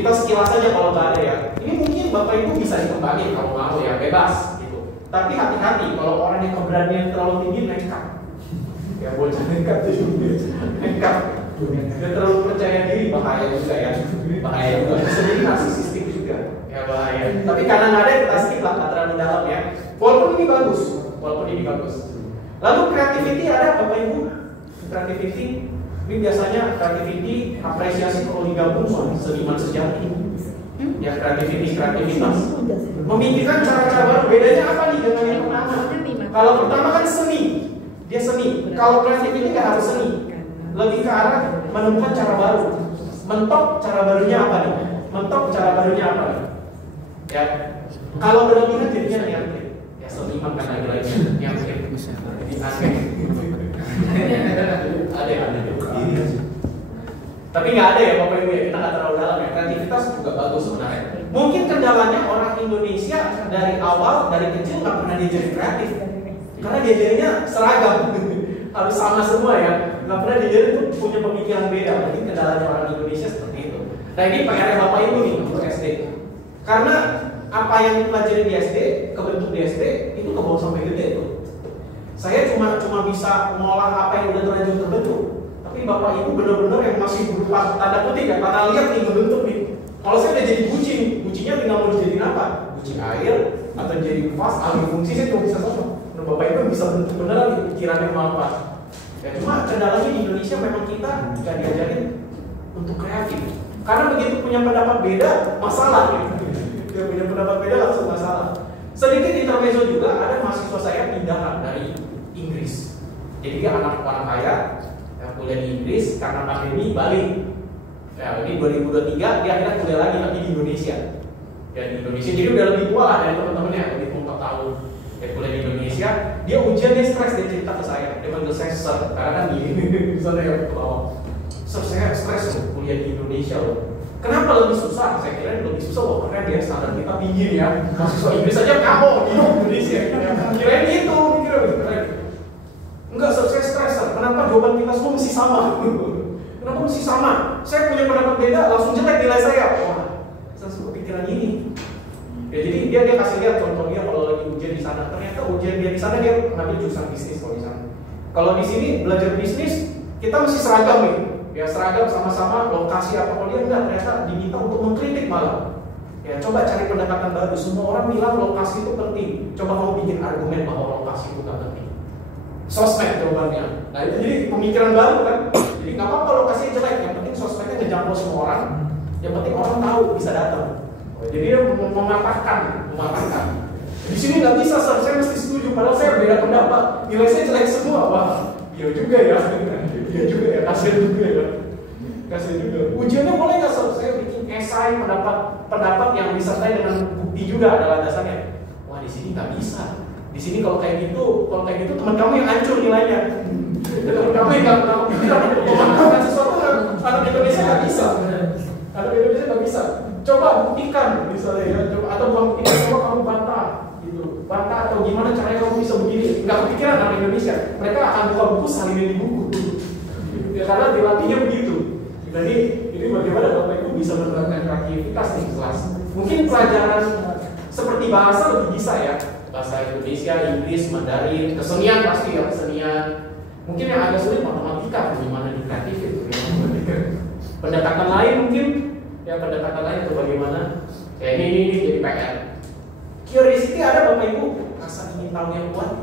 kita sekilas saja kalau nggak ada ya. Ini mungkin Bapak Ibu bisa dikembangin kalau mau ya, bebas gitu. Tapi hati-hati kalau orang yang keberanian terlalu tinggi nekat. Ya bocah nekat itu nekat. Dia terlalu percaya diri, bahaya juga ya. Bahaya juga. Sendiri narsisistik juga. Ya bahaya. Tapi karena nggak ada kita skip lah, nggak terlalu dalam ya. Walaupun ini bagus. Lalu creativity ada Bapak Ibu? Creativity ini biasanya creativity apresiasi kalau digabung soal seniman sejati. Ya kreativitas. Memikirkan cara-cara baru. Bedanya apa nih dengan yang pertama? Kalau pertama kan seni, dia seni. Kalau creativity nggak harus seni. Lebih ke arah menemukan cara baru. Mentok cara barunya apa nih? Ya. Kalau berlebihan jadinya nyangkir. Ya seniman kan lagi nyangkir. Jadi aneh. Ada. Tapi nggak ada ya Bapak Ibu ya, kita nggak terlalu dalam ya. Kreativitas juga bagus sebenarnya. Mungkin kendalanya orang Indonesia dari awal, dari kecil nggak pernah diajarin kreatif. Karena diajarinnya seragam, harus sama semua ya. Nggak pernah diajarin tuh punya pemikiran beda. Mungkin kendalanya orang Indonesia seperti itu. Nah ini PR Bapak Ibu nih untuk SD. Karena apa yang dipelajari di SD, kebentuk di SD, itu kebawa sampai gede tuh. Saya cuma bisa mengolah apa yang udah terlanjur terbentuk. Tapi Bapak Ibu benar-benar yang masih berupa tanda kutip ya, tanda lihat nih bentuk nih. Kalau saya udah jadi buci nih, bucinya tinggal mau dijadiin apa? Buci air atau jadi vas, alih fungsi saya cuma bisa sama. Nah, Bapak Ibu bisa bentuk beneran nih pikirannya mau apa? Ya cuma kendalanya di Indonesia memang kita nggak diajarin untuk kreatif. Karena begitu punya pendapat beda, masalah gitu. Dia punya pendapat beda langsung masalah. Sedikit intermezzo juga, ada mahasiswa saya pindahan dari Inggris. Jadi dia anak orang kaya, kuliah di Inggris, karena pandemi balik. Ya ini 2023 dia akhirnya kuliah lagi tapi di Indonesia. Ya di Indonesia, jadi udah lebih tua lah dari teman-temannya, lebih 4 tahun. Dia kuliah di Indonesia, dia ujian dia stres, dia cerita ke saya. Dia panggil saya Sir, karena kan di sana ya Sir, saya stres loh kuliah di Indonesia loh. Kenapa lebih susah? Saya kira lebih susah loh, karena dia standar kita tinggi ya. Mahasiswa Inggris aja kamu di Indonesia. Kirain gitu, kira-kira. Enggak, saya stres. Kenapa jawaban kita semua mesti sama? Kenapa mesti sama? Saya punya pendapat beda, langsung jelek nilai saya. Wah, saya suka pikiran ini. Ya jadi dia kasih lihat contohnya kalau lagi ujian di sana. Ternyata ujian dia di sana dia ngambil jurusan bisnis kalau di sana. Kalau di sini belajar bisnis kita mesti seragam nih. Ya seragam sama-sama lokasi apa, kalau dia enggak, ternyata diminta untuk mengkritik malah. Ya coba cari pendekatan baru. Semua orang bilang lokasi itu penting. Coba kamu bikin argumen bahwa lokasi itu nggak penting. Sosmed jawabannya. Nah itu jadi pemikiran baru kan. Jadi nggak apa-apa lokasinya jelek, yang penting sosmednya ngejangkau semua orang. Yang penting orang tahu bisa datang. Jadi dia mematahkan. Di sini nggak bisa, saya mesti setuju. Padahal saya beda pendapat. Nilai saya jelek semua. Wah, iya juga ya. Iya juga ya. Kasian juga ya. Ujiannya boleh nggak saya bikin esai pendapat yang disertai dengan bukti juga ada landasannya. Wah di sini nggak bisa. Di sini kalau kayak gitu teman kamu yang hancur nilainya. Teman kamu yang nggak sesuatu anak Indonesia nggak bisa. Anak Indonesia nggak bisa. Coba buktikan misalnya ya. Atau bukan buktikan, coba kamu bantah gitu. Bantah atau gimana caranya kamu bisa begini. Nggak kepikiran anak Indonesia. Mereka akan buka buku salinin di buku. Ya, karena dilatihnya begitu. Jadi ini bagaimana Bapak Ibu bisa menerapkan kreativitas di kelas. Mungkin pelajaran seperti bahasa lebih bisa ya. Bahasa Indonesia, Inggris, Mandarin, kesenian pasti ya, kesenian. Mungkin yang agak sulit matematika, bagaimana di kreatif itu. Pendekatan lain mungkin, ya pendekatan lain itu bagaimana. Ya ini jadi PR. Curiosity ada Bapak Ibu, rasa ingin tahu yang kuat.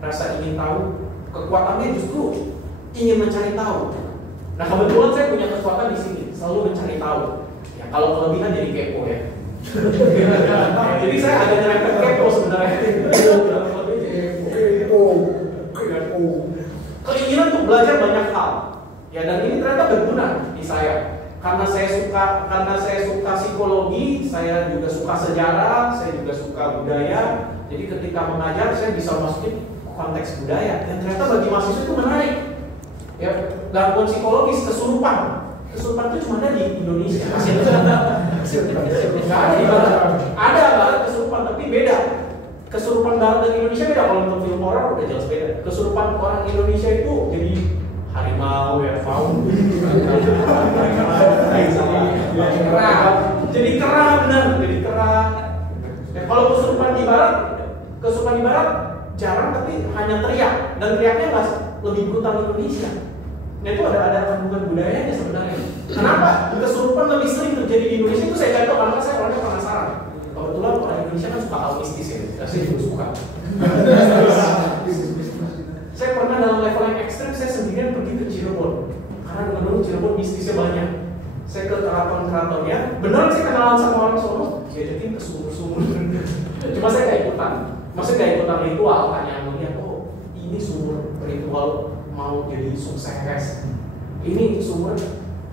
Rasa ingin tahu, kekuatannya justru ingin mencari tahu. Nah kebetulan saya punya kekuatan di sini, selalu mencari tahu. Ya kalau kelebihan jadi kepo ya. Jadi saya agak nyerempet kepo sebenarnya. Keinginan untuk belajar banyak hal. Ya dan ini ternyata berguna di saya. Karena saya suka psikologi, saya juga suka sejarah, saya juga suka budaya. Jadi ketika mengajar saya bisa masukin konteks budaya. Dan ternyata bagi mahasiswa itu menarik. Ya, gangguan psikologis, kesurupan itu cuma ada di Indonesia. Nggak ada di barat. Ada barat kesurupan, tapi beda. Kesurupan barat dan Indonesia beda. Kalau nonton film horor udah jelas beda. Kesurupan orang Indonesia itu jadi harimau ya, faun. Barat jarang tapi hanya teriak, dan teriaknya nggak lebih brutal Indonesia. Nah itu ada hubungan budayanya sebenarnya. Kenapa kesurupan lebih sering terjadi di Indonesia itu saya cari tahu karena saya orangnya penasaran. Kebetulan orang Indonesia kan suka hal mistis ya, saya juga suka. Saya pernah dalam level yang ekstrim, saya sendirian pergi ke Cirebon karena dulu Cirebon mistisnya banyak. Saya ke keraton-keratonnya, benar saya kenalan sama orang Solo, diajakin ke sumur-sumur. Cuma saya nggak ikutan, maksudnya nggak ikutan ritual, hanya melihat oh ini sumur ritual mau jadi sukses. Ini sumur,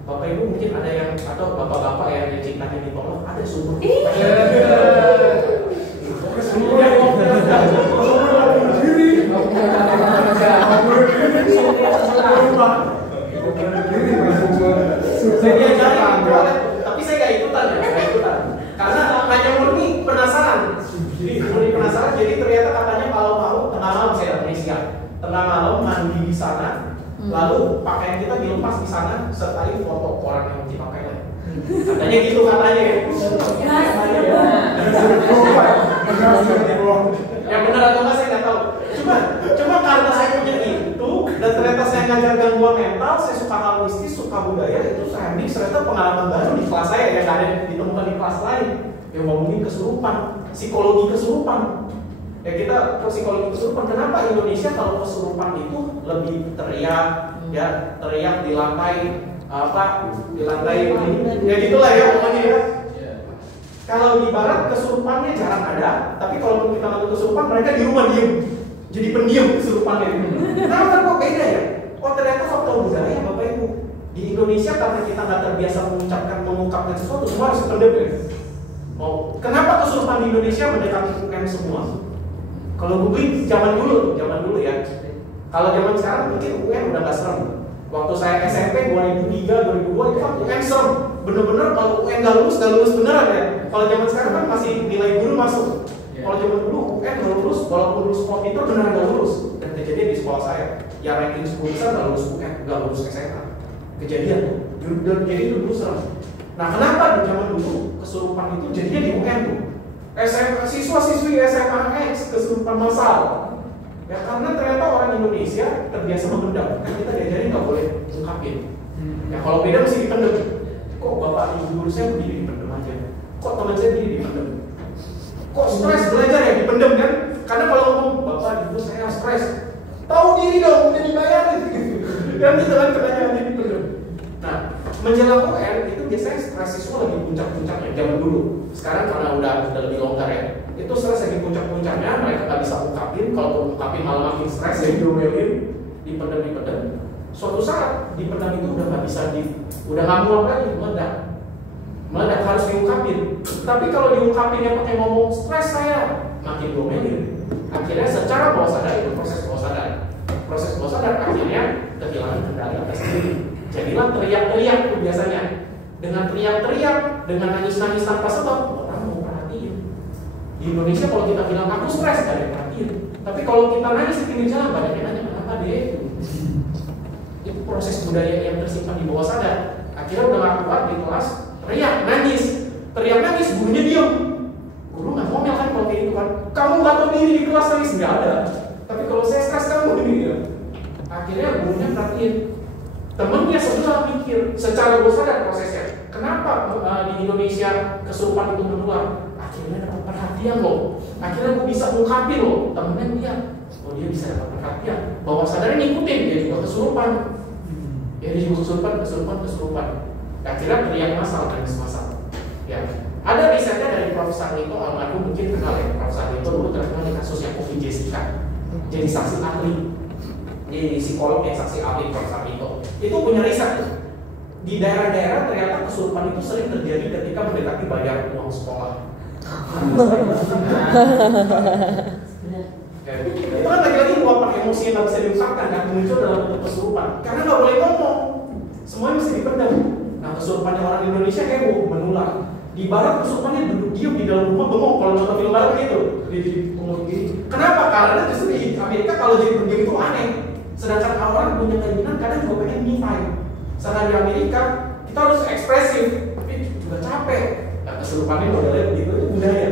Bapak Ibu mungkin ada yang, atau bapak-bapak yang cintanya ditolak, ada sumur. Saya diajarin, tapi saya nggak ikutan ya, karena hanya murni penasaran. Jadi ternyata katanya kalau mau tengah malam, saya Indonesia, tengah malam mandi di sana, lalu pakaian kita dilepas di sana, sertai foto orang yang dipakai lagi. Katanya gitu katanya ya. Yang benar atau enggak saya nggak tahu. Cuma karena saya punya itu, dan ternyata saya ngajar gangguan mental, saya suka hal mistis, suka budaya, itu saya mix ternyata pengalaman baru di kelas saya yang nggak ada ditemukan di kelas lain. Yang ngomongin kesurupan, psikologi kesurupan. Ya kita psikologi kesurupan. Kenapa Indonesia kalau kesurupan itu lebih teriak, ya teriak di lantai di lantai ya gitulah ya pokoknya ya. Kalau di Barat kesurupannya jarang ada, tapi kalau kita ngomong kesurupan mereka di rumah diem, jadi pendiam kesurupannya. Kenapa kok beda ya? Oh ternyata faktor budaya Bapak Ibu. Di Indonesia karena kita nggak terbiasa mengungkapkan sesuatu, semua harus pendem ya. Oh, kenapa kesurupan di Indonesia mendekati UM semua? Kalau googling zaman dulu ya. Kalau zaman sekarang mungkin UN udah nggak serem. Waktu saya SMP 2003, 2002 itu kan UN serem. Bener-bener kalau UN nggak lulus beneran ya. Kalau zaman sekarang kan masih nilai guru masuk. Kalau zaman dulu UN nggak lulus, walaupun lulus pintar beneran nggak lulus. Dan kejadian di sekolah saya, ya ranking 10 besar nggak lulus UN, nggak lulus SMA. Kejadian tuh. Jadi itu dulu serem. Nah kenapa di zaman dulu kesurupan itu jadinya di UN tuh? Siswa-siswi SMA X kesurupan massal. Ya karena ternyata orang Indonesia terbiasa memendam. Kan kita diajarin nggak boleh ungkapin. Ya kalau beda mesti dipendam. Kok bapak ibu guru saya berdiri dipendam aja? Kok teman saya berdiri dipendam? Kok stres belajar ya dipendam kan? Karena kalau ngomong bapak ibu saya stres, tahu diri dong, udah dibayarin. Dan itu kan pertanyaan dipendam. Nah menjelang UN itu biasanya stres siswa lagi puncak-puncaknya zaman dulu. Sekarang karena udah lebih longgar ya. Itu stres lagi puncak-puncaknya, mereka nggak bisa ungkapin. Kalau ungkapin malah makin stres, jadi diomelin, dipendam. Suatu saat dipendam itu udah nggak bisa udah nggak muat lagi, meledak harus diungkapin. Tapi kalau diungkapinnya pakai ngomong stres saya, makin diomelin. Akhirnya secara bawah sadar itu proses bawah sadar akhirnya kehilangan kendali atas diri. Jadilah teriak-teriak tuh biasanya. Dengan teriak-teriak, dengan nangis-nangis tanpa sebab, orang mau perhatiin. Di Indonesia kalau kita bilang aku stres, gak ada yang perhatiin. Tapi kalau kita nangis di pinggir jalan, banyak yang nanya kenapa deh. Itu proses budaya yang tersimpan di bawah sadar. Akhirnya udah gak kuat di kelas, teriak nangis, gurunya diam. Guru gak ngomel kan kalau kayak gitu kan. Kamu gak tahu diri di kelas nangis, gak ada. Tapi kalau saya stres, kamu diri ya. Akhirnya gurunya perhatiin. Temennya sebelah mikir secara bawah sadar prosesnya. Kenapa di Indonesia kesurupan itu menular? Akhirnya dapat perhatian loh. Akhirnya gue bisa ungkapin loh. Temennya dia, oh dia bisa dapat perhatian. Bawah sadarnya ngikutin, dia juga kesurupan. Ya dia juga kesurupan. Akhirnya teriak masal, nangis masal. Ya, ada risetnya dari Prof. Sarlito almarhum, mungkin kenal ya. Prof. Sarlito dulu terkenal di kasusnya Kofi Jessica. Jadi saksi ahli. Di psikolog yang saksi ahli Prof. Sarlito itu punya riset di daerah-daerah ternyata kesurupan itu sering terjadi ketika mendekati bayar uang sekolah. Itu kan lagi-lagi luapan emosi yang nggak bisa diungkapkan kan muncul dalam bentuk kesurupan karena nggak boleh ngomong, semuanya mesti dipendam. Nah kesurupannya orang Indonesia heboh menular. Di Barat kesurupannya duduk diam di dalam rumah bengong. Kalau nonton film Barat gitu, di bengong gini. Kenapa? Karena justru di Amerika kalau jadi pendiam itu aneh. Sedangkan orang punya keinginan kadang juga pengen me time. Sedangkan di Amerika kita harus ekspresif, tapi juga capek. Nah, kesurupannya modelnya begitu, itu budaya.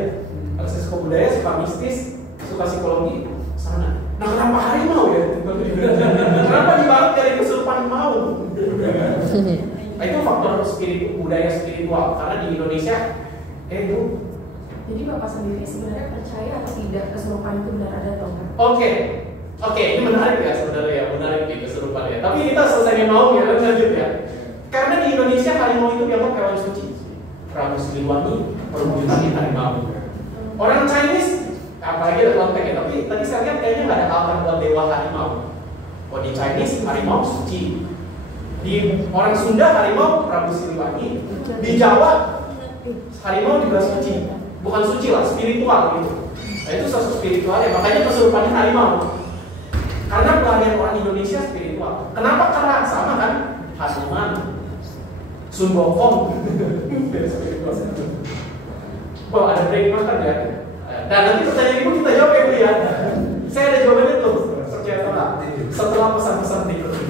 Kalau saya suka budaya, suka mistis, suka psikologi, budaya spiritual. Karena di Indonesia, Bu. Jadi Bapak sendiri sebenarnya percaya atau tidak kesurupan itu benar ada atau enggak? Oke, ini menarik ya saudara ya, menarik nih kesurupan ya. Tapi kita selesai mau ya, lanjut ya. Karena di Indonesia harimau itu dianggap hewan suci. Prabu Siliwangi perwujudannya harimau. Orang Chinese, apalagi ada konteksnya, tapi tadi saya lihat kayaknya nggak ada altar buat dewa harimau. Oh di Chinese harimau suci. Di orang Sunda harimau Prabu Siliwangi. Di Jawa harimau juga suci. Bukan suci lah, spiritual gitu. Nah itu sesuatu spiritual ya, makanya kesurupannya harimau. Karena pelarian orang Indonesia spiritual. Kenapa? Karena sama kan? Hanuman, Sun Gokong. Oh ada break makan ya. Nah nanti pertanyaan ibu kita jawab ya Bu ya. Saya ada jawabannya tuh. Percaya atau enggak? Setelah pesan-pesan berikut ini.